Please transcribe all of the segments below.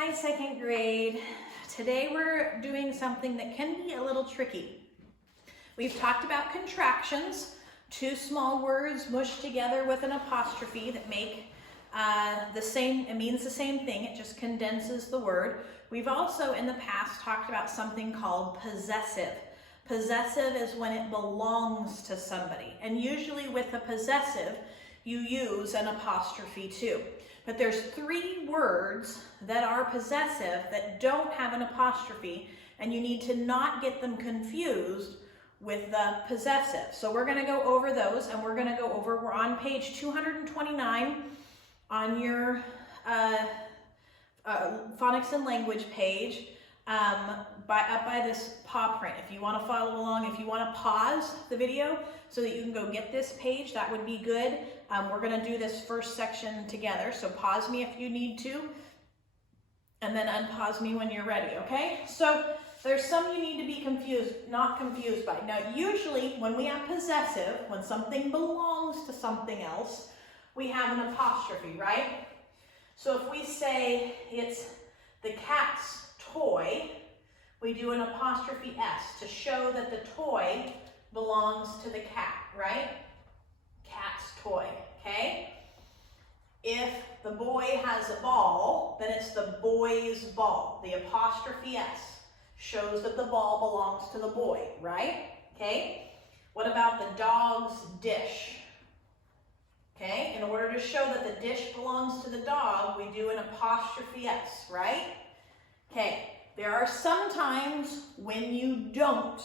Hi, second grade. Today we're doing something that can be a little tricky. We've talked about contractions, two small words mushed together with an apostrophe that make it means the same thing, it just condenses the word. We've also in the past talked about something called possessive. Possessive is when it belongs to somebody, and usually with the possessive, you use an apostrophe too. But there's three words that are possessive that don't have an apostrophe, and you need to not get them confused with the possessive. So we're going to go over those, and we're on page 229 on your phonics and language page, up by this paw print. If you want to follow along, if you want to pause the video so that you can go get this page, that would be good. We're going to do this first section together, so pause me if you need to, and then unpause me when you're ready, okay? So there's some you need to be not confused by. Now, usually when we have possessive, when something belongs to something else, we have an apostrophe, right? So if we say it's the cat's toy, we do an apostrophe S to show that the toy belongs to the cat, right? Cat's toy, okay? If the boy has a ball, then it's the boy's ball. The apostrophe S shows that the ball belongs to the boy, right? Okay? What about the dog's dish? Okay, in order to show that the dish belongs to the dog, we do an apostrophe S, right? Okay, there are some times when you don't.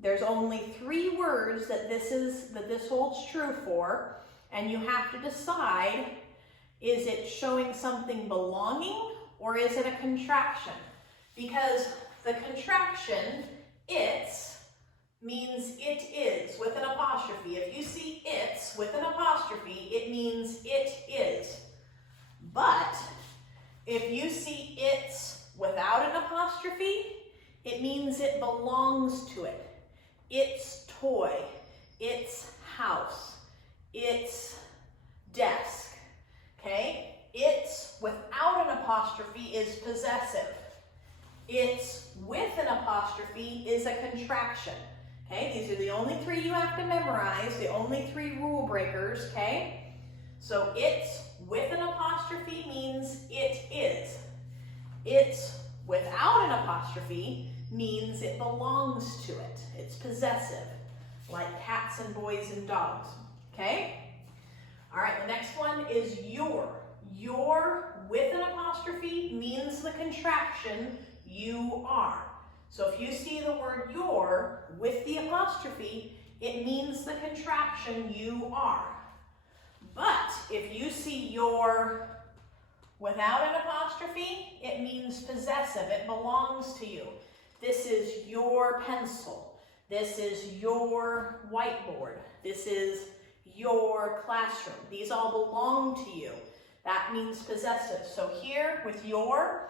There's only three words that this holds true for, and you have to decide, is it showing something belonging or is it a contraction? Because the contraction, it's, means it is with an apostrophe. If you see it's with an apostrophe, it means it is. But if you see it's without an apostrophe, it means it belongs to it. Its toy, its house, its desk, okay? It's without an apostrophe is possessive. It's with an apostrophe is a contraction, okay? These are the only three you have to memorize, the only three rule breakers, okay? So it's with an apostrophe means it is. It's without an apostrophe means it belongs to it. It's possessive, like cats and boys and dogs, okay? All right, the next one is your. Your with an apostrophe means the contraction you are. So if you see the word your with the apostrophe, it means the contraction you are. But if you see your without an apostrophe, it means possessive. It belongs to you. This is your pencil. This is your whiteboard. This is your classroom. These all belong to you. That means possessive. So here with your,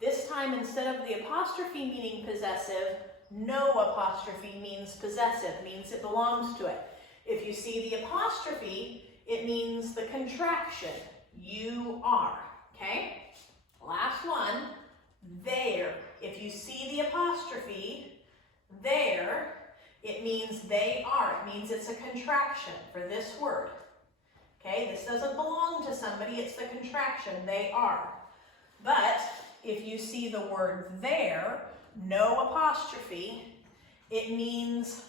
this time instead of the apostrophe meaning possessive, no apostrophe means possessive, means it belongs to it. If you see the apostrophe, it means the contraction, you are, okay? Last one, there. If you see the apostrophe, there, it means they are. It means it's a contraction for this word. Okay, this doesn't belong to somebody, it's the contraction, they are. But if you see the word there, no apostrophe, it means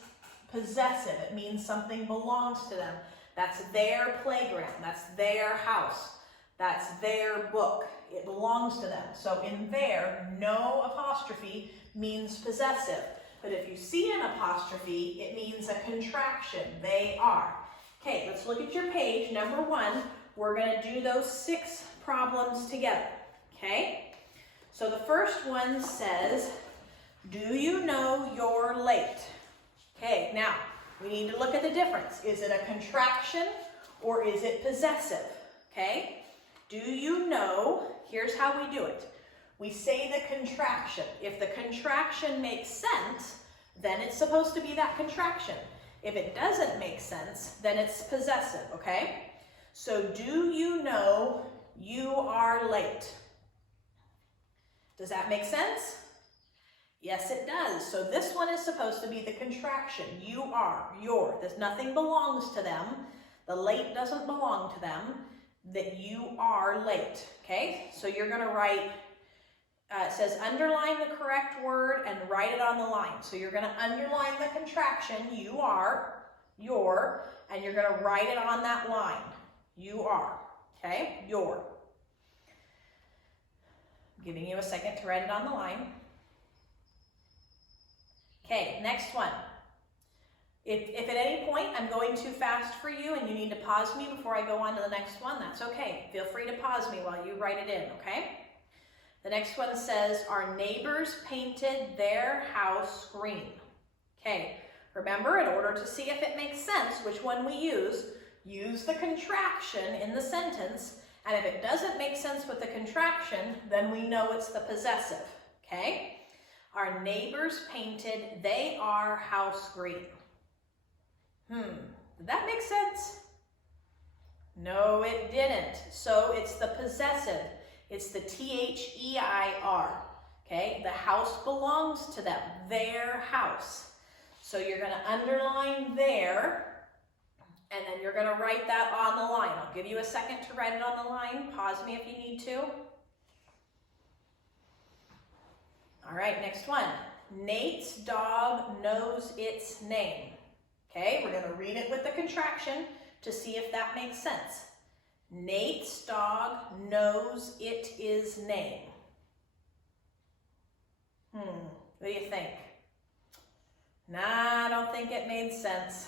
possessive. It means something belongs to them. That's their playground, that's their house, that's their book. It belongs to them. So in there, no apostrophe means possessive. But if you see an apostrophe, it means a contraction. They are. Okay, let's look at your page. Number one, we're going to do those 6 problems together. Okay? So the first one says, do you know you're late? Okay, now we need to look at the difference. Is it a contraction or is it possessive? Okay? Do you know? Here's how we do it. We say the contraction. If the contraction makes sense, then it's supposed to be that contraction. If it doesn't make sense, then it's possessive, okay? So do you know you are late? Does that make sense? Yes, it does. So this one is supposed to be the contraction. You are, your. There's nothing belongs to them. The late doesn't belong to them. That you are late. Okay? So you're going to write, it says underline the correct word and write it on the line. So you're going to underline the contraction, you are, your, and you're going to write it on that line. You are. Okay? Your. I'm giving you a second to write it on the line. Okay, next one. If at any point I'm going too fast for you and you need to pause me before I go on to the next one, that's okay. Feel free to pause me while you write it in, okay? The next one says, our neighbors painted their house green. Okay, remember, in order to see if it makes sense which one we use the contraction in the sentence, and if it doesn't make sense with the contraction, then we know it's the possessive, okay? Our neighbors painted their house green. Did that make sense? No, it didn't. So it's the possessive. It's the T-H-E-I-R. Okay, the house belongs to them. Their house. So you're going to underline there, and then you're going to write that on the line. I'll give you a second to write it on the line. Pause me if you need to. All right, next one. Nate's dog knows its name. Okay, we're going to read it with the contraction to see if that makes sense. Nate's dog knows its name. What do you think? Nah, I don't think it made sense.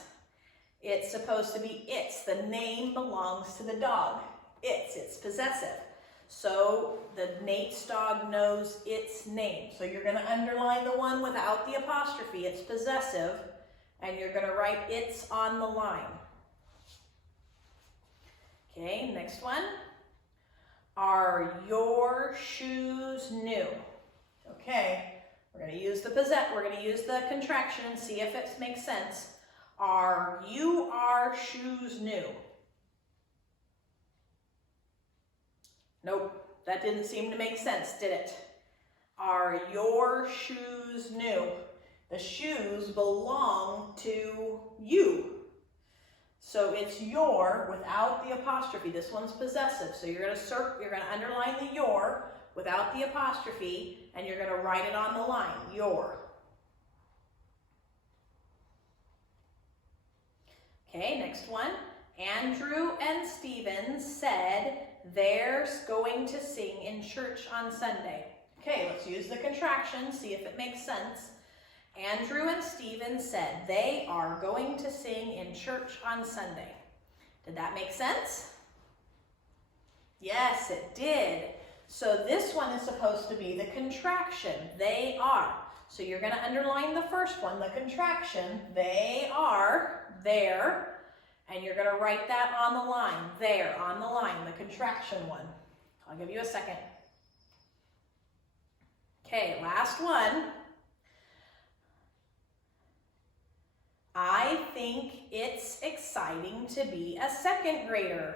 It's supposed to be its. The name belongs to the dog. It's possessive. So the Nate's dog knows its name. So you're going to underline the one without the apostrophe. It's possessive. And you're going to write it's on the line. Okay, next one. Are your shoes new? Okay, we're going to use the contraction and see if it makes sense. Are your shoes new? Nope, that didn't seem to make sense, did it? Are your shoes new? The shoes belong to you. So it's your without the apostrophe. This one's possessive. So you're going to underline the your without the apostrophe, and you're going to write it on the line. Your. Okay, next one. Andrew and Stephen said they're going to sing in church on Sunday. Okay, let's use the contraction, see if it makes sense. Andrew and Stephen said they are going to sing in church on Sunday. Did that make sense? Yes, it did. So this one is supposed to be the contraction. They are. So you're going to underline the first one, the contraction. They are there. And you're going to write that on the line. There, on the line, the contraction one. I'll give you a second. Okay, last one. I think it's exciting to be a second grader.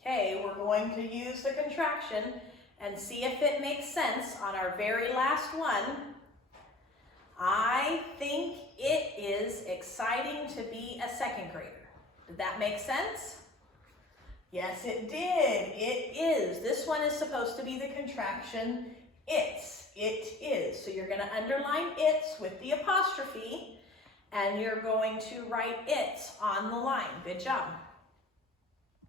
Okay, we're going to use the contraction and see if it makes sense on our very last one. I think it is exciting to be a second grader. Did that make sense? Yes, it did. It is. This one is supposed to be the contraction. It's. It is. So you're going to underline it's with the apostrophe, and you're going to write it on the line. Good job.